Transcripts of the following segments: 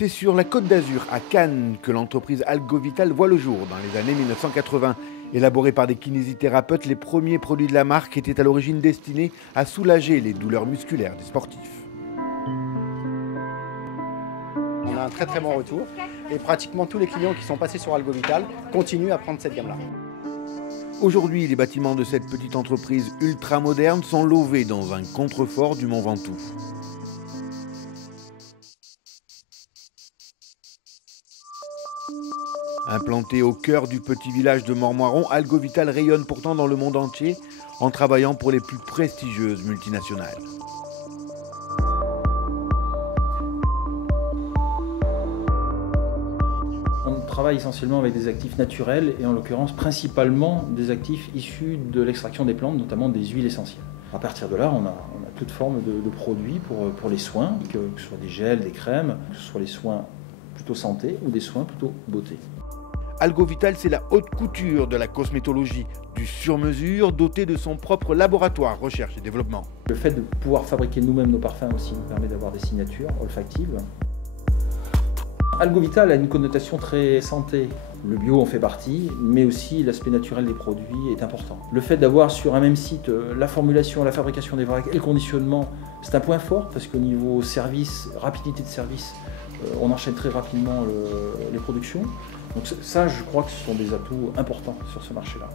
C'est sur la Côte d'Azur, à Cannes, que l'entreprise Algovital voit le jour dans les années 1980. Élaborés par des kinésithérapeutes, les premiers produits de la marque étaient à l'origine destinés à soulager les douleurs musculaires des sportifs. On a un très très bon retour et pratiquement tous les clients qui sont passés sur Algovital continuent à prendre cette gamme-là. Aujourd'hui, les bâtiments de cette petite entreprise ultra moderne sont logés dans un contrefort du Mont Ventoux. Implanté au cœur du petit village de Mormoiron, Algovital rayonne pourtant dans le monde entier en travaillant pour les plus prestigieuses multinationales. On travaille essentiellement avec des actifs naturels et en l'occurrence principalement des actifs issus de l'extraction des plantes, notamment des huiles essentielles. À partir de là, on a toute forme de produits pour les soins, que ce soit des gels, des crèmes, que ce soit les soins plutôt santé ou des soins plutôt beauté. Algovital, c'est la haute couture de la cosmétologie, du sur-mesure doté de son propre laboratoire recherche et développement. Le fait de pouvoir fabriquer nous-mêmes nos parfums aussi nous permet d'avoir des signatures olfactives. Algovital a une connotation très santé. Le bio en fait partie, mais aussi l'aspect naturel des produits est important. Le fait d'avoir sur un même site la formulation, la fabrication des vracs et le conditionnement, c'est un point fort parce qu'au niveau service, rapidité de service, on enchaîne très rapidement les productions. Donc ça, je crois que ce sont des atouts importants sur ce marché-là.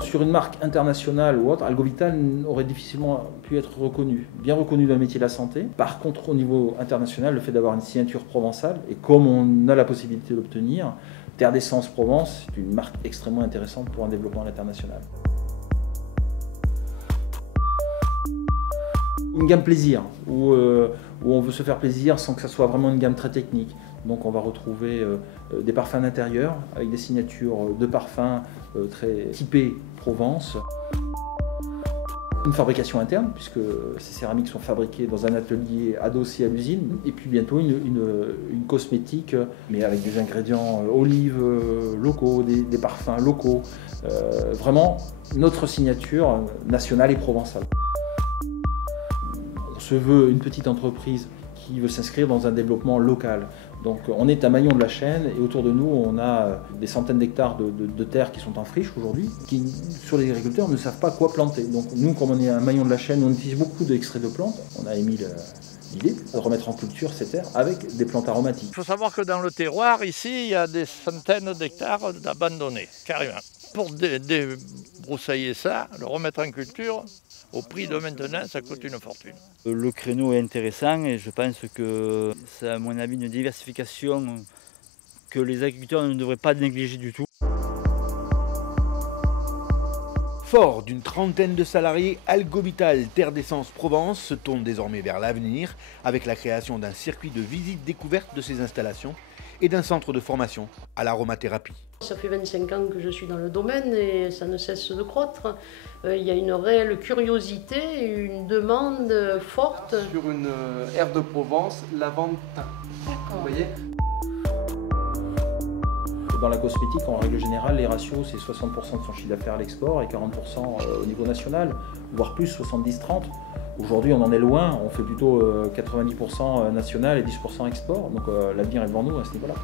Sur une marque internationale ou autre, Algovital aurait difficilement pu être reconnu, bien reconnu dans le métier de la santé. Par contre, au niveau international, le fait d'avoir une signature provençale, et comme on a la possibilité d'obtenir, Terre d'Essence Provence, c'est une marque extrêmement intéressante pour un développement à l'international. Une gamme plaisir, où on veut se faire plaisir sans que ça soit vraiment une gamme très technique. Donc on va retrouver des parfums d'intérieur avec des signatures de parfums très typés Provence. Une fabrication interne, puisque ces céramiques sont fabriquées dans un atelier adossé à l'usine. Et puis bientôt une cosmétique, mais avec des ingrédients olives locaux, des parfums locaux. Vraiment notre signature nationale et provençale. On se veut une petite entreprise qui veut s'inscrire dans un développement local. Donc on est un maillon de la chaîne et autour de nous on a des centaines d'hectares de terres qui sont en friche aujourd'hui, qui sur les agriculteurs ne savent pas quoi planter. Donc nous, comme on est un maillon de la chaîne, on utilise beaucoup d'extraits de plantes, on a émis l'idée de remettre en culture ces terres avec des plantes aromatiques. Il faut savoir que dans le terroir, ici, il y a des centaines d'hectares d'abandonnés, carrément. Pour débroussailler ça, le remettre en culture, au prix de maintenant, ça coûte une fortune. Le créneau est intéressant et je pense que c'est à mon avis une diversification que les agriculteurs ne devraient pas négliger du tout. Fort d'une trentaine de salariés, Algovital Terre d'Essence Provence se tourne désormais vers l'avenir avec la création d'un circuit de visite découverte de ses installations et d'un centre de formation à l'aromathérapie. Ça fait 25 ans que je suis dans le domaine et ça ne cesse de croître. Il y a une réelle curiosité et une demande forte. Sur une aire de Provence, lavande thym. Vous voyez ? Dans la cosmétique, en règle générale, les ratios, c'est 60% de son chiffre d'affaires à l'export et 40% au niveau national, voire plus, 70-30. Aujourd'hui, on en est loin, on fait plutôt 90% national et 10% export, donc l'avenir est devant nous à ce niveau-là.